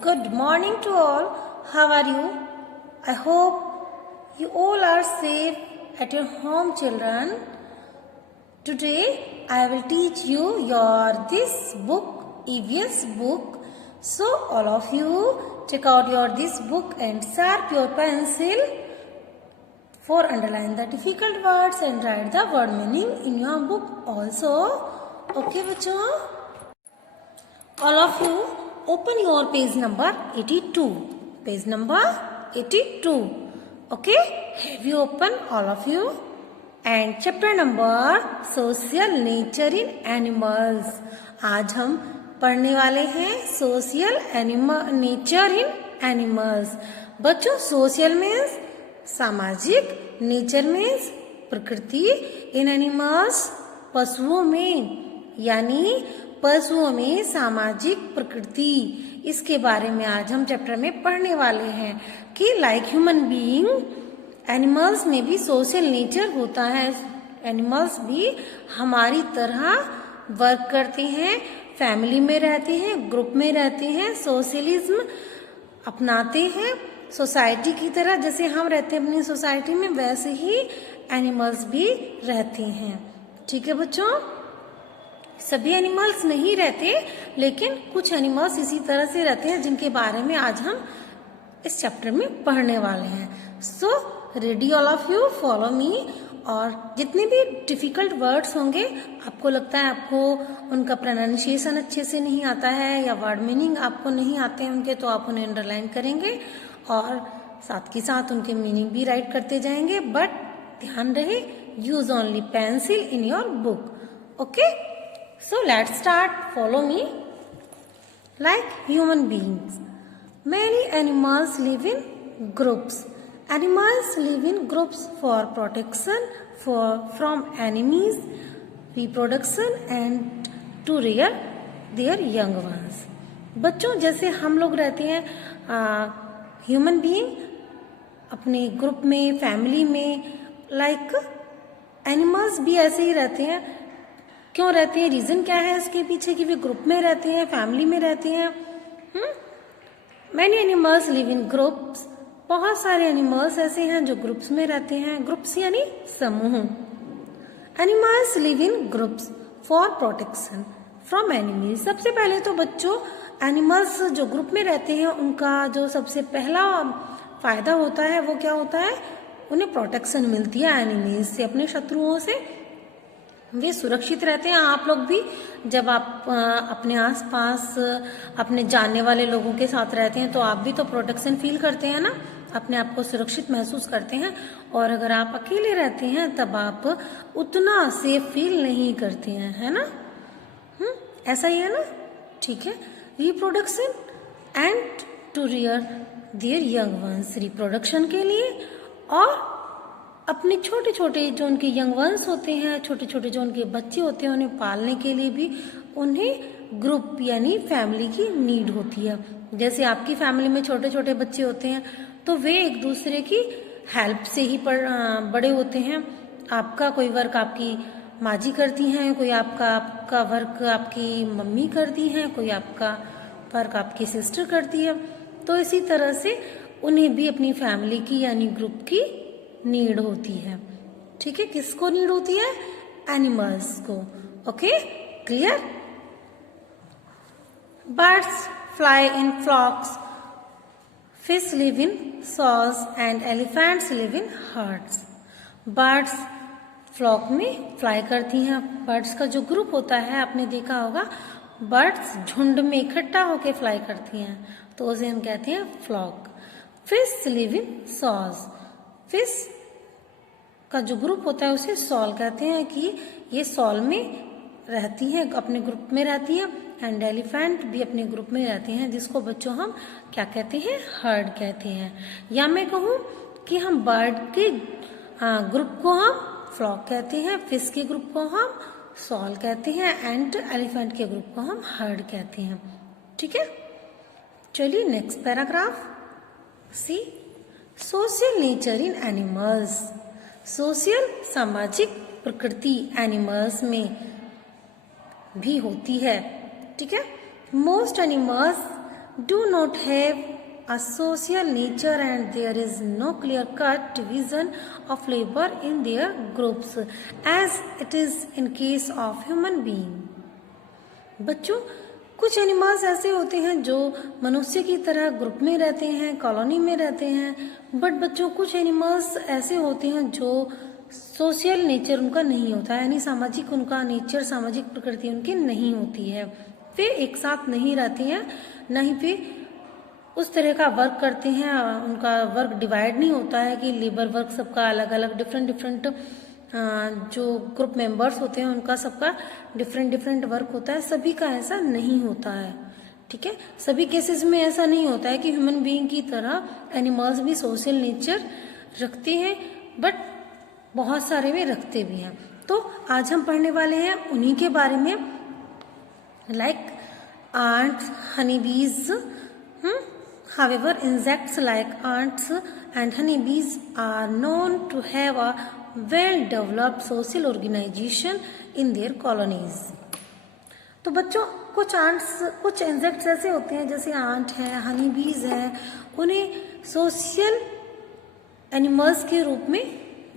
Good morning to all. How are you? I hope you all are safe at your home, children. Today I will teach you this book, EVS book. So all of you check out this book and sharp your pencil for underline the difficult words and write the word meaning in your book also. Okay, बच्चों? All of you open your page number 82. Page number 82. Okay? Have you opened, all of you? And chapter number social nature in animals. आज हम पढ़ने वाले हैं social nature in animals. बच्चों, social means सामाजिक, nature means प्रकृति, इन animals पशुओं में, यानी पशुओं में सामाजिक प्रकृति, इसके बारे में आज हम चैप्टर में पढ़ने वाले हैं कि लाइक ह्यूमन बीइंग एनिमल्स में भी सोशल नेचर होता है। एनिमल्स भी हमारी तरह वर्क करते हैं, फैमिली में रहते हैं, ग्रुप में रहते हैं, सोशलिज्म अपनाते हैं, सोसाइटी की तरह जैसे हम रहते हैं अपनी सोसाइटी में, वैसे ही एनिमल्स भी रहते हैं। ठीक है बच्चों, सभी एनिमल्स नहीं रहते, लेकिन कुछ एनिमल्स इसी तरह से रहते हैं जिनके बारे में आज हम इस चैप्टर में पढ़ने वाले हैं। So ready all of you, follow me. और जितने भी डिफिकल्ट वर्ड्स होंगे, आपको लगता है आपको उनका प्रोनाउंसिएशन अच्छे से नहीं आता है या वर्ड मीनिंग आपको नहीं आते हैं उनके, तो आप उन्हें अंडरलाइन करेंगे और साथ के साथ उनके मीनिंग भी राइट करते जाएंगे। बट ध्यान रहे, use only pencil in your book. Okay, so let's start, follow me. Like human beings, many animals live in groups. Animals live in groups for protection from enemies, reproduction and to rear their young ones. बच्चों, जैसे हम लोग रहते हैं human being अपने group में, family में, like animals भी ऐसे ही रहते हैं। क्यों रहते हैं, रीजन क्या है इसके पीछे कि वे ग्रुप में रहते हैं, फैमिली में रहते हैं। Many animals live in groups, बहुत सारे एनिमल्स ऐसे हैं जो ग्रुप्स में रहते हैं। ग्रुप्स यानी समूह। Animals live in groups for protection from enemies. सबसे पहले तो बच्चों, एनिमल्स जो ग्रुप में रहते हैं उनका जो सबसे पहला फायदा होता है वो क्या होता है, उन्हें प्रोटेक्शन मिलती है एनिमीज से, अपने शत्रुओं से वे सुरक्षित रहते हैं। आप लोग भी जब आप अपने आसपास अपने जानने वाले लोगों के साथ रहते हैं तो आप भी तो प्रोटेक्शन फील करते हैं ना, अपने आप को सुरक्षित महसूस करते हैं। और अगर आप अकेले रहते हैं तब आप उतना सेफ फील नहीं करते हैं, है ना। ऐसा ही है ना, ठीक है। Reproduction and to rear their young ones, reproduction के लिए और अपने छोटे छोटे जो उनके यंग वंस होते हैं, छोटे छोटे जो उनके बच्चे होते हैं, उन्हें पालने के लिए भी उन्हें ग्रुप यानी फैमिली की नीड होती है। जैसे आपकी फैमिली में छोटे छोटे बच्चे होते हैं तो वे एक दूसरे की हेल्प से ही बड़े होते हैं। आपका कोई वर्क आपकी माँ जी करती हैं, कोई आपका वर्क आपकी मम्मी करती हैं, कोई आपका वर्क आपकी सिस्टर करती है। तो इसी तरह से उन्हें भी अपनी फैमिली की यानी ग्रुप की नीड होती है। ठीक है, किसको नीड होती है, एनिमल्स को। Okay, clear. Birds fly in flocks, fish live in shoals and elephants live in herds. Birds flock में फ्लाई करती हैं। बर्ड्स का जो ग्रुप होता है, आपने देखा होगा, बर्ड्स झुंड में इकट्ठा होकर फ्लाई करती हैं, तो उसे हम कहते हैं flock. Fish live in shoals, fish का जो ग्रुप होता है उसे सॉल कहते हैं कि ये सॉल में रहती हैं, अपने ग्रुप में रहती हैं। एंड एलिफेंट भी अपने ग्रुप में रहते हैं, जिसको बच्चों हम क्या कहते हैं, हर्ड कहते हैं। या मैं कहूँ कि हम बर्ड के ग्रुप को हम फ्लॉक कहते हैं, फिश के ग्रुप को हम सॉल कहते हैं एंड एलिफेंट के ग्रुप को हम हर्ड कहते हैं। ठीक है, चलिए next paragraph c, social nature in animals. Social सामाजिक प्रकृति एनिमल्स में भी होती है। ठीक है, most animals do not have a social nature and there is no clear cut division of labor in their groups as it is in case of human being. बच्चों, कुछ एनिमल्स ऐसे होते हैं जो मनुष्य की तरह ग्रुप में रहते हैं, कॉलोनी में रहते हैं, बट बच्चों कुछ एनिमल्स ऐसे होते हैं जो सोशल नेचर उनका नहीं होता है, यानी सामाजिक उनका नेचर, सामाजिक प्रकृति उनकी नहीं होती है। वे एक साथ नहीं रहती हैं, ना ही वे उस तरह का वर्क करते हैं, उनका वर्क डिवाइड नहीं होता है कि लेबर वर्क सबका अलग अलग डिफरेंट जो ग्रुप मेंबर्स होते हैं उनका सबका डिफरेंट वर्क होता है। सभी का ऐसा नहीं होता है, ठीक है। सभी केसेस में ऐसा नहीं होता है कि ह्यूमन बीइंग की तरह एनिमल्स भी सोशल नेचर रखते हैं, बट बहुत सारे में रखते भी हैं। तो आज हम पढ़ने वाले हैं उन्हीं के बारे में, like ants, honeybees. However, insects like ants and honeybees are known to have a well-developed social organization in their colonies. तो बच्चों कुछ इंसेक्ट्स ऐसे होते हैं जैसे आंट है, हनी बीज है, उन्हें सोशल एनिमल्स के रूप में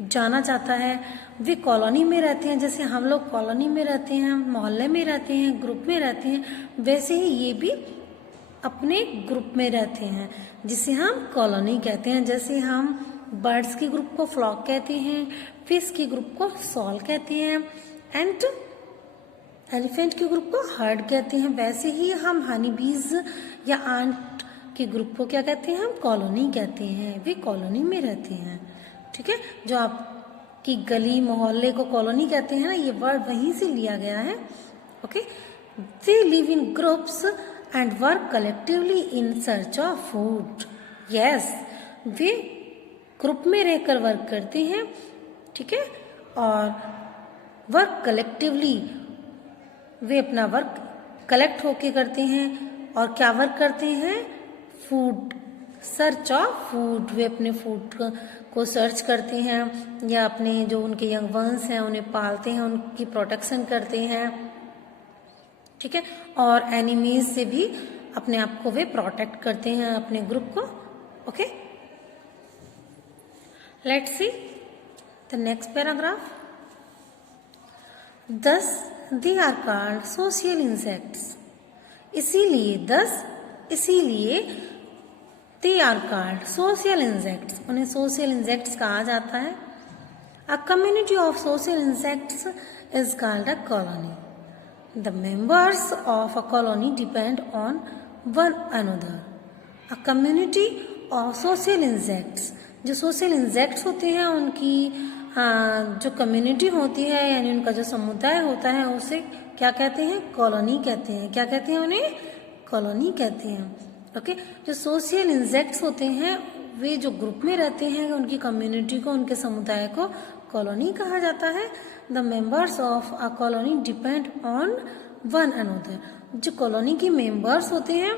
जाना जाता है। वे कॉलोनी में रहते हैं, जैसे हम लोग कॉलोनी में रहते हैं, मोहल्ले में रहते हैं, ग्रुप में रहते हैं, वैसे ही ये भी अपने ग्रुप में रहते हैं जिसे हम कॉलोनी कहते हैं। जैसे हम बर्ड्स के ग्रुप को फ्लॉक कहते हैं, फिश के ग्रुप को सॉल कहते हैं, एंड एलिफेंट के ग्रुप को हर्ड कहते हैं, वैसे ही हम हनी बीज या आंट के ग्रुप को क्या कहते हैं, हम कॉलोनी कहते हैं। वे कॉलोनी में रहते हैं, ठीक है। जो आपकी गली मोहल्ले को कॉलोनी कहते हैं ना, ये वर्ड वहीं से लिया गया है, okay. They live in groups and work collectively in search of food. Yes, way group में रहकर वर्क करते हैं, ठीक है, और वर्क कलेक्टिवली वे अपना वर्क कलेक्ट होके करते हैं। और क्या वर्क करते हैं, फूड, सर्च ऑफ फूड। वे अपने फूड को सर्च करते हैं या अपने जो उनके यंग वंस हैं उन्हें पालते हैं, उनकी प्रोटेक्शन करते हैं, ठीक है। और एनिमीज से भी अपने आप को वे प्रोटेक्ट करते हैं, अपने ग्रुप को, okay. Let's see the next paragraph. Thus they are called social insects. इसीलिए they are called social insects, उन्हें सोशल इंसेक्ट्स कहा जाता है। A community of social insects is called a colony. The members of a colony depend on one another. A community of social insects, जो social insects होते हैं उनकी जो community होती है, यानी उनका जो समुदाय होता है, उसे क्या कहते हैं, कॉलोनी कहते हैं। क्या कहते हैं उन्हें, कॉलोनी कहते हैं, ओके। जो सोशल इंसेक्ट्स होते हैं वे जो ग्रुप में रहते हैं, उनकी कम्युनिटी को, उनके समुदाय को कॉलोनी कहा जाता है। The members of a colony depend on one another. जो कॉलोनी के मेंबर्स होते हैं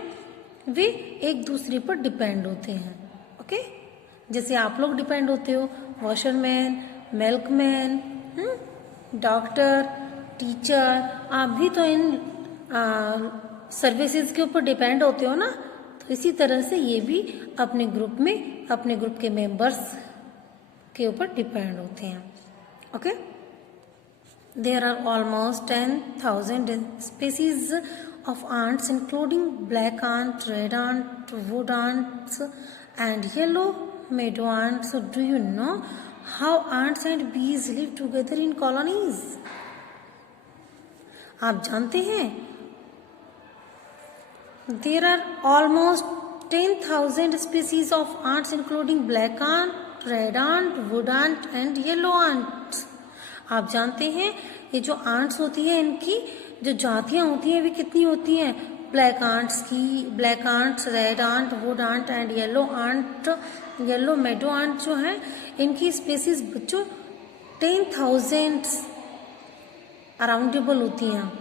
वे एक दूसरे पर डिपेंड होते हैं, ओके। जैसे आप लोग डिपेंड होते हो, वॉशरमैन, मिल्कमैन, डॉक्टर, टीचर, आप भी तो इन सर्विसेज के ऊपर डिपेंड होते हो ना। तो इसी तरह से ये भी अपने ग्रुप में, अपने ग्रुप के मेंबर्स के ऊपर डिपेंड होते हैं, okay. There are almost 10,000 species of ants including black ant, red ant, wood ants and yellow meadow ants. So do you know how ants and bees live together in colonies? आप जानते हैं there are almost 10,000 species of ants including black ant, red ant, wood ant and yellow ants. आप जानते हैं ये जो ants होती है इनकी जो जातियां होती हैं वे कितनी होती हैं, black ants, red ant, wood ant and yellow meadow ant जो है इनकी स्पेसीज बच्चों 10,000 अराउंडेबल होती हैं।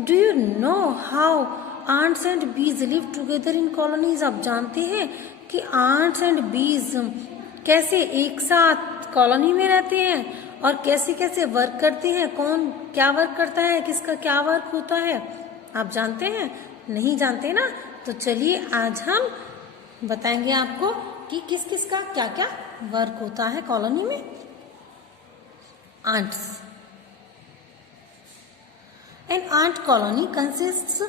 Do you know how ants and bees live together in colonies. आप जानते हैं कि आंट्स एंड बीज कैसे एक साथ कॉलोनी में रहते हैं और कैसे कैसे वर्क करते हैं, कौन क्या वर्क करता है, किसका क्या वर्क होता है, आप जानते हैं, नहीं जानते ना। तो चलिए आज हम बताएंगे आपको कि किस किस का क्या क्या वर्क होता है कॉलोनी में। ants. An ant colony consists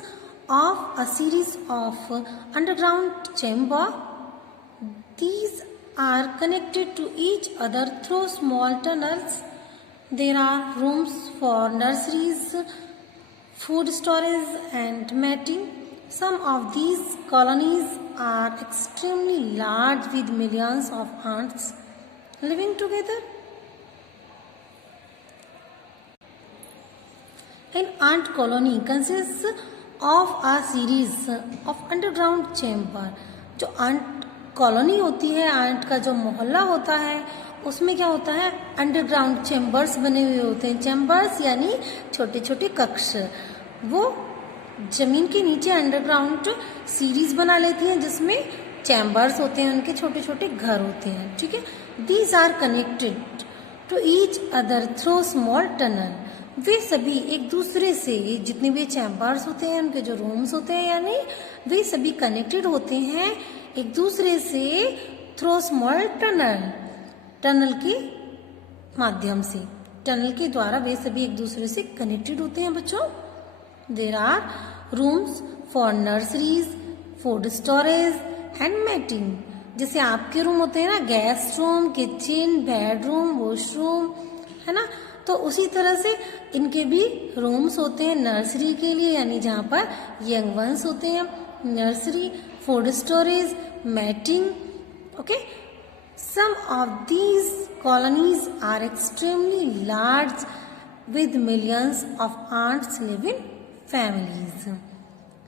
of a series of underground chambers. These are connected to each other through small tunnels. There are rooms for nurseries, food storage and mating. Some of these colonies are extremely large with millions of ants living together. An ant colony consists of a series of underground chamber. जो ant colony होती है, aunt का जो मोहल्ला होता है, उसमें क्या होता है, अंडरग्राउंड चैम्बर्स बने हुए होते हैं। चैम्बर्स यानी छोटे छोटे कक्ष, वो जमीन के नीचे अंडरग्राउंड सीरीज बना लेती हैं जिसमें चैम्बर्स होते हैं, उनके छोटे छोटे घर होते हैं। ठीक है, these are connected to each other through small tunnel. वे सभी एक दूसरे से, जितने भी चैम्बर्स होते हैं, उनके जो रूम्स होते हैं, यानी वे सभी कनेक्टेड होते हैं एक दूसरे से थ्रू स्मॉल टनल, टनल के माध्यम से, टनल के द्वारा वे सभी एक दूसरे से कनेक्टेड होते हैं बच्चों। There are rooms for nurseries, food storage and mating. जैसे आपके रूम होते हैं ना, guest room, kitchen, bedroom, washroom, है ना, तो उसी तरह से इनके भी रूम्स होते हैं नर्सरी के लिए, यानी जहाँ पर यंग वंस होते हैं, nursery, food storage, mating. Okay, some of these colonies are extremely large with millions of ants live in families.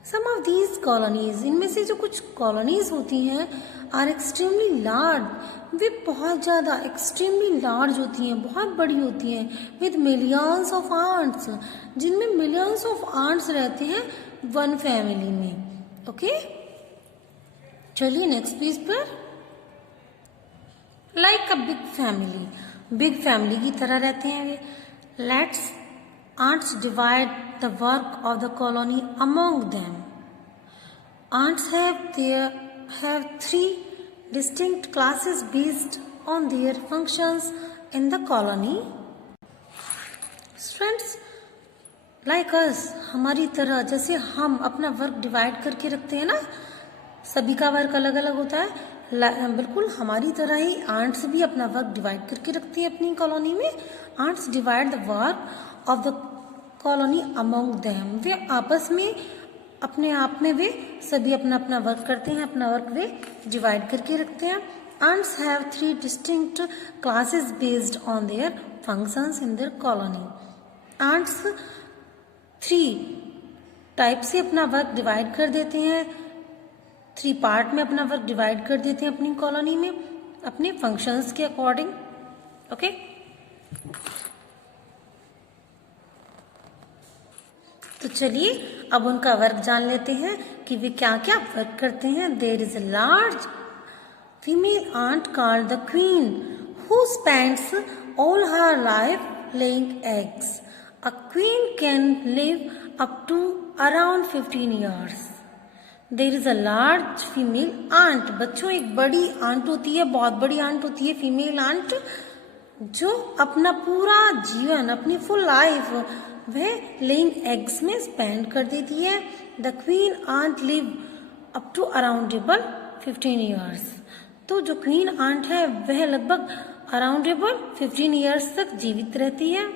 Some of these colonies, इनमें से जो कुछ कॉलोनीज होती हैं, are extremely large, वे बहुत ज़्यादा extremely large होती हैं, बहुत बड़ी होती हैं, with millions of ants, जिनमें millions of ants रहते हैं one family में। ओके, चलिए नेक्स्ट पेज पर। Like a big family, big family की तरह रहते हैं वे। Let's ants divide the work of the colony among them. Ants have 3 distinct classes based on their functions in the colony. Students, like us, हमारी तरह, जैसे हम अपना वर्क डिवाइड करके रखते हैं ना, सभी का वर्क अलग अलग होता है, बिल्कुल हमारी तरह ही आंट्स भी अपना वर्क डिवाइड करके रखती है अपनी कॉलोनी में। Ants divide the work of the colony among them. वे आपस में, अपने आप में वे सभी अपना अपना वर्क करते हैं, अपना वर्क वे डिवाइड करके रखते हैं। Ants have 3 distinct classes based on their functions in their colony. Ants 3 type से अपना वर्क डिवाइड कर देते हैं, 3 पार्ट में अपना वर्क डिवाइड कर देते हैं अपनी कॉलोनी में, अपने फंक्शंस के अकॉर्डिंग। ओके, तो चलिए अब उनका वर्क जान लेते हैं कि वे क्या क्या वर्क करते हैं। There is a large female ant called the queen who spends all her life laying eggs. A queen can live up to around 15 years. There is a large female ant. बच्चों, एक बड़ी aunt होती है, बहुत बड़ी aunt होती है female aunt, जो अपना पूरा जीवन, अपनी फुल लाइफ वह लेइंग एग्स में स्पेंड कर देती है। The queen ant live up to around about 15 years। तो जो क्वीन आंट है वह लगभग अराउंडेबल 15 years तक जीवित रहती है।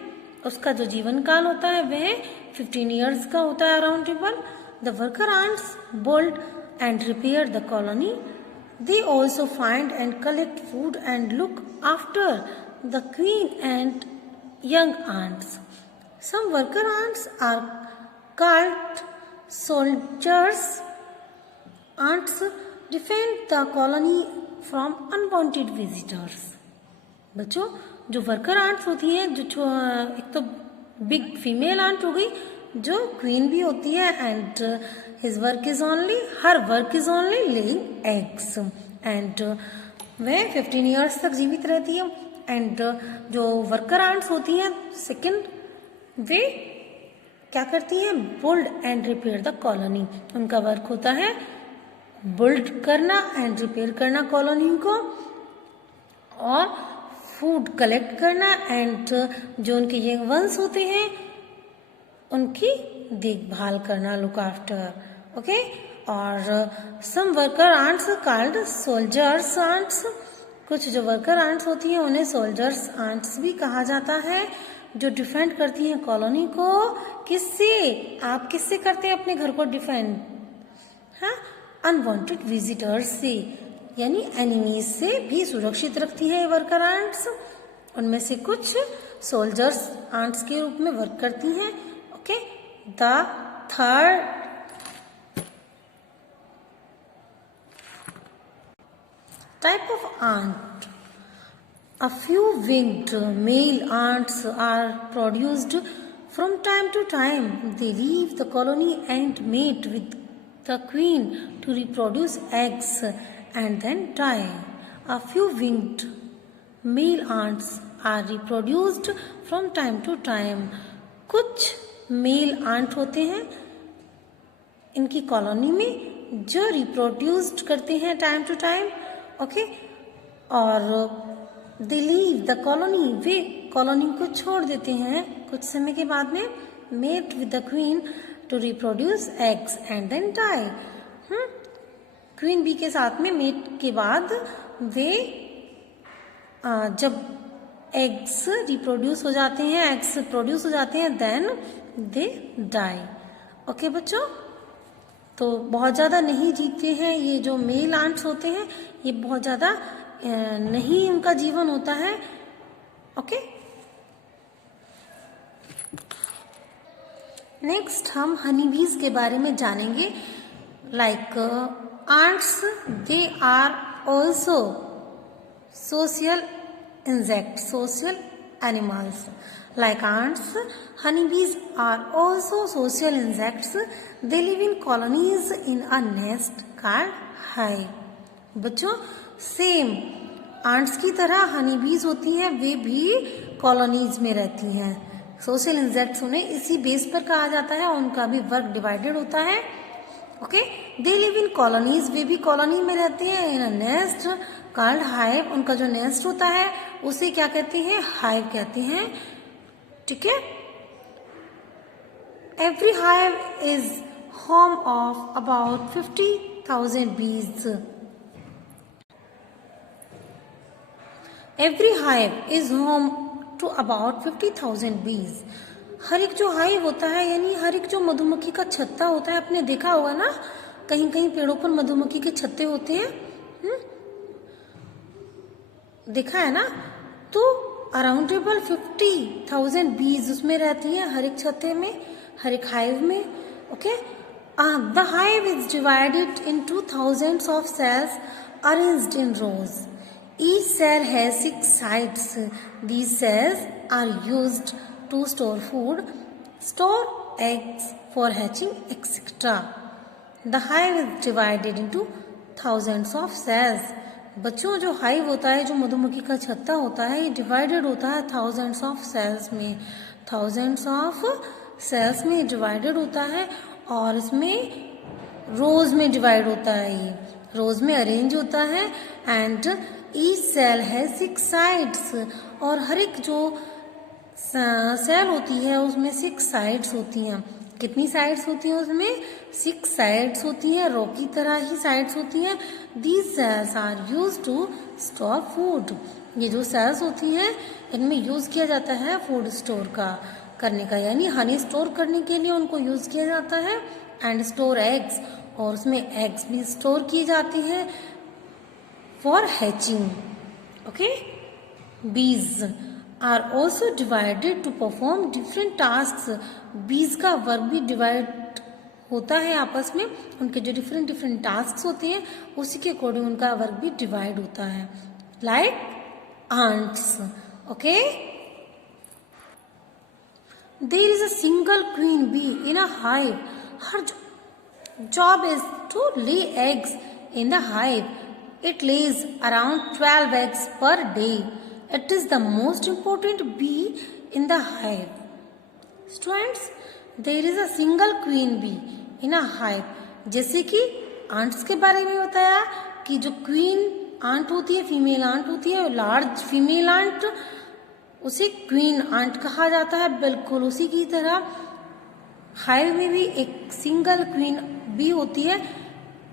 उसका जो जीवन काल होता है वह 15 years का होता है अराउंडेबल। The worker ants build and repair the colony. They also find and collect food and look after the queen and young ants. Some worker ants are called soldiers. Ants defend the colony from unwanted visitors. बच्चों, जो worker ants होती हैं, जो एक तो big female aunt हो गई जो क्वीन भी होती है, and his work is only, her work is only laying eggs, and वह 15 years तक जीवित रहती है। एंड जो वर्कर आंट्स होती हैं सेकंड, वे क्या करती हैं, build and repair the colony. उनका वर्क होता है बिल्ड करना एंड रिपेयर करना कॉलोनी को, और फूड कलेक्ट करना एंड जो उनके यंग वंस होते हैं उनकी देखभाल करना, लुक आफ्टर। ओके, और some worker ants called soldiers ants, कुछ जो वर्कर आंट्स होती हैं उन्हें सोल्जर्स आंट्स भी कहा जाता है, जो डिफेंड करती हैं कॉलोनी को। किससे? आप किससे करते हैं अपने घर को डिफेंड? हाँ, अनवांटेड विजिटर्स से, यानी एनिमीज से भी सुरक्षित रखती है ये वर्कर आंट्स। उनमें से कुछ सोल्जर्स आंट्स के रूप में वर्क करती हैं। Okay, the third type of ant. A few winged male ants are produced from time to time. They leave the colony and mate with the queen to reproduce eggs and then die. A few winged male ants are reproduced from time to time. कुछ mail aunt होते हैं इनकी colony में जो reproduced करते हैं time to time. Okay, और they leave the colony, वे कॉलोनी को छोड़ देते हैं कुछ समय के बाद में, mate with the queen to reproduce eggs and then die. Queen bee के साथ में मेट के बाद वे जब एग्स रिप्रोड्यूस हो जाते हैं, एग्स प्रोड्यूस हो जाते हैं, देन दे डाई। ओके बच्चों, तो बहुत ज़्यादा नहीं जीते हैं ये जो मेल आंट्स होते हैं, ये बहुत ज़्यादा नहीं उनका जीवन होता है। ओके, नेक्स्ट हम हनी बीज के बारे में जानेंगे। Like ants, they are also social insect, social animals. Like ants, honeybees are also social insects. They live in colonies in a nest called hive. बच्चों, सेम आंट्स की तरह हनीबीज होती हैं, वे भी कॉलोनीज में रहती हैं। सोशल इंसेक्ट्स उन्हें इसी बेस पर कहा जाता है, उनका भी वर्क डिवाइडेड होता है। Okay, they live in colonies, वे भी कॉलोनी में रहते हैं। In a nest called hive, उनका जो नेस्ट होता है उसे क्या कहते हैं? हाइव कहते हैं। ठीक है, every hive is home of about 50,000 bees. Every hive is home to about 50,000 bees. हर एक जो हाइव होता है, यानी हर एक जो मधुमक्खी का छत्ता होता है, आपने देखा होगा ना, कहीं कहीं पेड़ों पर मधुमक्खी के छत्ते होते हैं, देखा है ना। तो अराउंडेबल 50,000 बीज उसमें रहती हैं, हर एक छत्ते में, हर एक हाइव में। Okay, the hive is divided into thousands of cells arranged in rows. Each cell has 6 sides. These cells are used to store food, store eggs for hatching, etc. The hive is divided into thousands of cells. बच्चों, जो hive होता है, जो मधुमक्खी का छत्ता होता है, ये डिवाइडेड होता है thousands of cells में, thousands of cells में डिवाइडेड होता है, और इसमें रोज में डिवाइड होता है, ये रोज में अरेंज होता है। एंड ईच सेल है 6 साइड्स, और हर एक जो सेल होती है उसमें 6 साइड्स होती हैं। कितनी साइड्स होती हैं उसमें? 6 साइड्स होती हैं, रो की तरह ही साइड्स होती हैं। These cells are use to store food. ये जो सेल्स होती हैं इनमें यूज किया जाता है फूड स्टोर करने का, यानी हनी स्टोर करने के लिए उनको यूज किया जाता है। एंड स्टोर एग्स, और उसमें एग्स भी स्टोर किए जाते हैं for hatching. Okay, bees are also divided to perform different task. Bees का वर्क भी डिवाइड होता है आपस में, उनके जो डिफरेंट डिफरेंट टास्क होते हैं उसी के अकॉर्डिंग उनका वर्क भी डिवाइड होता है। Like ants. Okay, there is a single queen bee in a hive. Her job is to lay eggs in the hive. It lays around 12 eggs per day. It is the most important bee in the hive. Students, there is a single queen bee in a hive. जैसे कि ants के बारे में बताया कि जो queen aunt होती है, फीमेल आंट होती है, लार्ज फीमेल आंट, उसे क्वीन आंट कहा जाता है। बिल्कुल उसी की तरह हाइव में भी एक सिंगल क्वीन बी होती है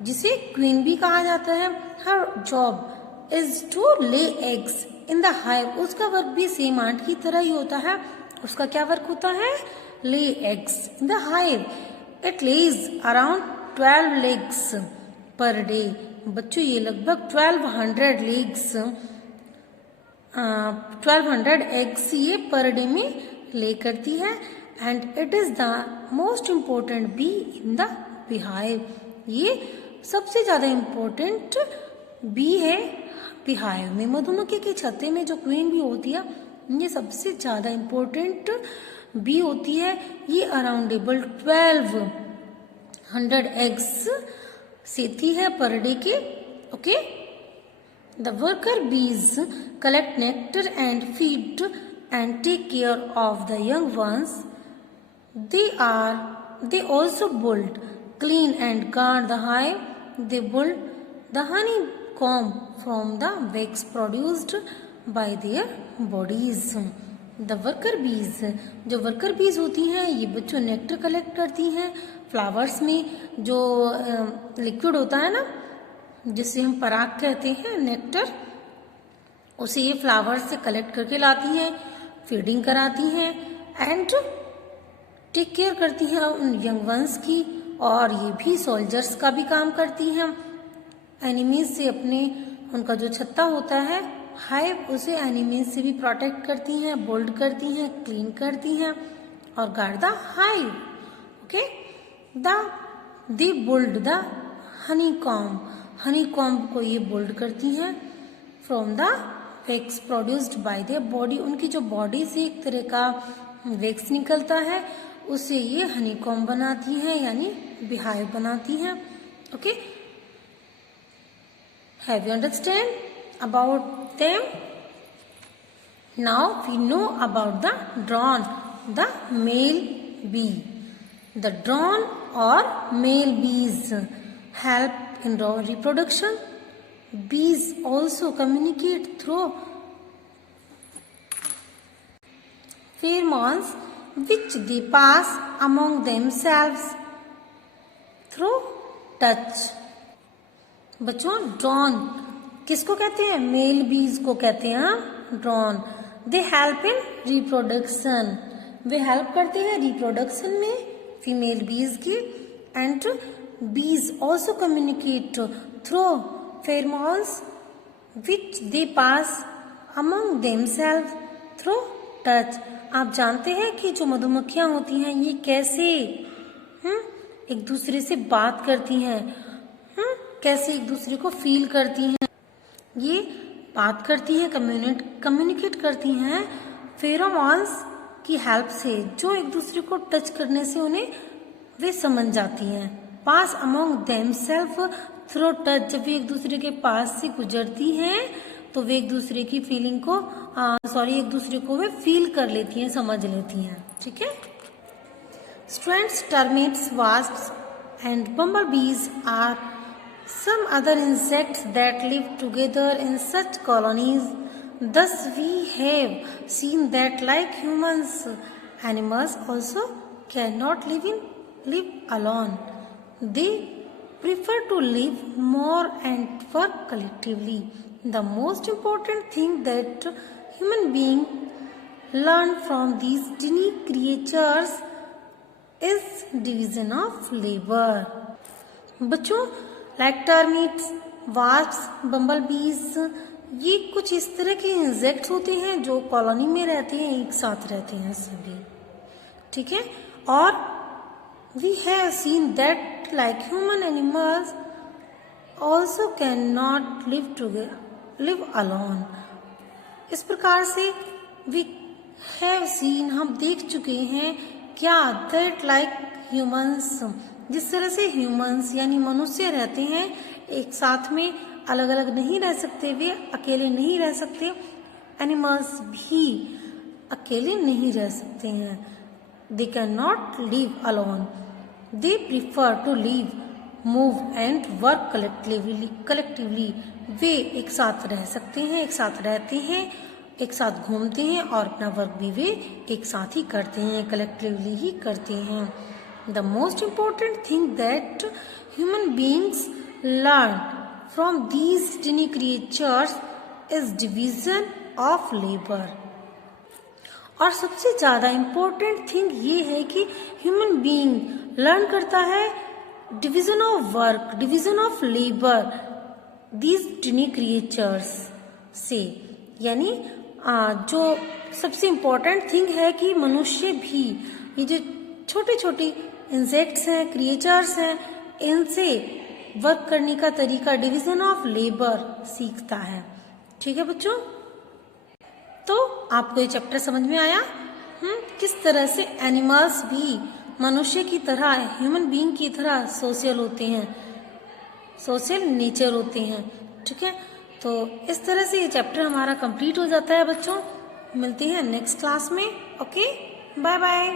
जिसे क्वीन बी कहा जाता है। Her job is to lay eggs in the hive, उसका वर्क भी सेम आंट की तरह ही होता है। उसका क्या वर्क होता है? ले eggs in the hive. It Lay's around 12 legs per day. बच्चों ये लगभग 1200 लेग्स 1200 एग्स ये पर डे में ले करती है। And it is the most important be in the beehive. ये सबसे ज्यादा इम्पोर्टेंट बी है बीहाइव में। मधुमक्खी के छत्ते में जो क्वीन बी होती है ये सबसे ज्यादा इम्पोर्टेंट बी होती है। ये अराउंडेबल 1200 एग्स सेती है पर डे के। ओके, द वर्कर बीज collect nectar and feed and take care of the young ones. They also build, clean and guard the hive. They build the honeycomb from the wax produced by their bodies. The worker bees, जो worker बीज होती हैं ये बच्चों nectar collect करती हैं flowers में। जो लिक्विड होता है ना जिसे हम पराग कहते हैं, नेक्टर, उसे ये फ्लावर से कलेक्ट करके लाती हैं, फीडिंग कराती हैं एंड टेक केयर करती हैं उन यंग वंस की। और ये भी सोल्जर्स का भी काम करती हैं। एनिमीज से अपने उनका जो छत्ता होता है हाइव, उसे एनिमीज से भी प्रोटेक्ट करती हैं, बोल्ड करती हैं, क्लीन करती हैं और guard the hive. Okay, they build the honeycomb को ये बोल्ड करती हैं from the wax produced by their body. उनकी जो बॉडी से एक तरह का वैक्स निकलता है उससे ये हनीकॉम्ब बनाती हैं यानी बीहाइव बनाती हैं। Okay, have you understand about them? Now we know about the drone, the male bee. The drone और male bees help in reproduction. Bees also communicate through pheromones which they pass among themselves through touch. बच्चों drone किसको कहते हैं? Mail बीज को कहते हैं drone. They help in reproduction, way help करते हैं रिप्रोडक्शन में फीमेल बीज की. एंड बीज also communicate through pheromones which they pass among themselves through touch. आप जानते हैं कि जो मधुमक्खियां होती हैं ये कैसे एक दूसरे से बात करती हैं, कैसे एक दूसरे को फील करती हैं. ये बात करती हैं, कम्युनिकेट करती हैं फेरोमोन्स की हेल्प से, जो एक दूसरे को टच करने से उन्हें वे समझ जाती हैं. पास अमोंग देमसेल्फ थ्रू टच, जब वे एक दूसरे के पास से गुजरती हैं तो वे एक दूसरे की फीलिंग को एक दूसरे को वे फील कर लेती हैं, समझ लेती हैं. ठीक है. Students, termites, wasps and bumble bees are some other insects that live together in such colonies. Thus we have seen that like humans, animals also cannot live alone. They prefer to live more and work collectively. The most important thing that human beings learn from these tiny creatures is division of labor. बच्चों, like termites, wasps, बम्बल बीज, ये कुछ इस तरह के insects होते हैं जो कॉलोनी में रहते हैं, एक साथ रहते हैं सभी. ठीक है. और we have seen that like human animals also can not live alone. इस प्रकार से वी हैव सीन, हम देख चुके हैं क्या, दैट लाइक ह्यूमंस, जिस तरह से ह्यूमंस यानी मनुष्य रहते हैं एक साथ में, अलग अलग नहीं रह सकते, वे अकेले नहीं रह सकते. एनिमल्स भी अकेले नहीं रह सकते हैं. They can not live alone. They prefer to live move and work collectively. वे एक साथ रह सकते हैं, एक साथ रहते हैं, एक साथ घूमते हैं और अपना वर्क भी वे एक साथ ही करते हैं, कलेक्टिवली ही करते हैं। The most important thing that human beings learn from these टिनी creatures is division of labour. और सबसे ज्यादा इम्पोर्टेंट थिंग ये है कि ह्यूमन बीइंग लर्न करता है division of work, division of labour these टिनी creatures से। यानी जो सबसे इम्पोर्टेंट थिंग है कि मनुष्य भी ये जो छोटे छोटे इंसेक्ट्स हैं, क्रिएचर्स हैं, इनसे वर्क करने का तरीका, डिवीजन ऑफ लेबर सीखता है। ठीक है बच्चों, तो आपको ये चैप्टर समझ में आया? किस तरह से एनिमल्स भी मनुष्य की तरह, ह्यूमन बीइंग की तरह सोशल होते हैं, सोशल नेचर होते हैं। ठीक है, तो इस तरह से ये चैप्टर हमारा कंप्लीट हो जाता है बच्चों। मिलते हैं नेक्स्ट क्लास में। Okay, bye bye.